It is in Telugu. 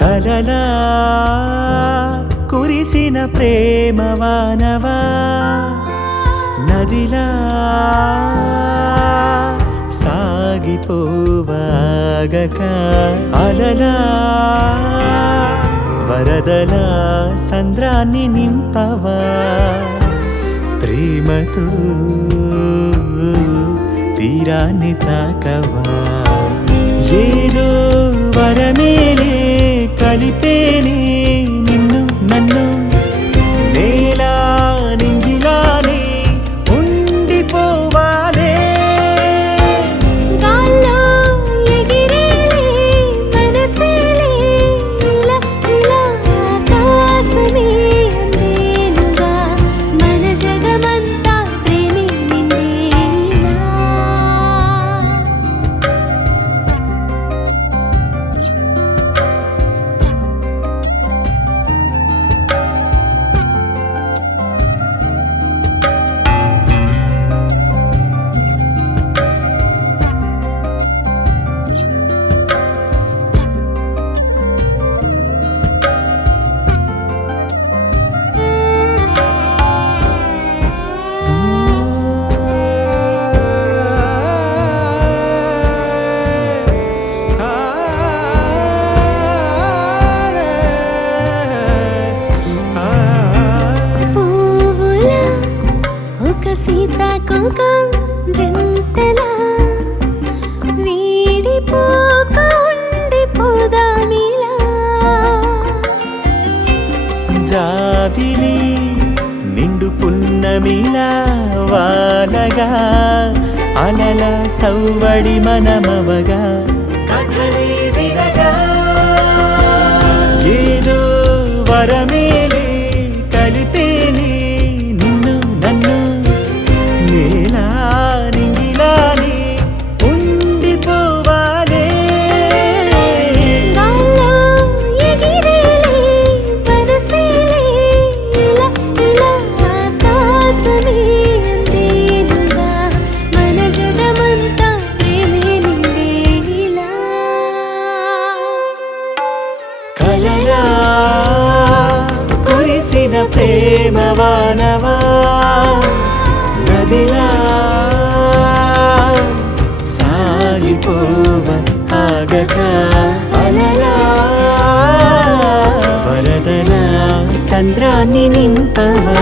కలలా కురిసిన ప్రేమ వానవా నదిలా సాగిపోవాగక అలలా వరదలా సంద్రాన్ని నింపవా ప్రేమతో తీరాన్ని తాకవా ఏదో వరమేలే కలిపేనే నిన్ను నన్ను నేలా నింగిలానే ఉండిపోవాలే గాల్లో ఎగిరేలే మనసేలే ఇలా ఇలా ఆకాశమే అందేనుగా మన జగమంతా ప్రేమే నిండేలా సీతాకోక జంటలా వీడిపోక ఉండిపోదామిలా జాబిలి నిండు పున్నమిలా వాలగా అలల సవ్వడి మనమవగా కథలే వినగా ఏదో వరమేలే కలిపేనే నిన్ను నన్ను నేలా నింగిలానే ఉండిపోవాలే గాల్లో ఎగిరేలే మనసేలే ఇలా ఇలా ఆకాశమే అందేనుగా మన జగమంతా ప్రేమే నిండేలా కలలా కురిసిన ప్రేమ వానవా నదిలా సాగిపోవ ఆగక అలలా వరదలా సంద్రాన్ని నింపవా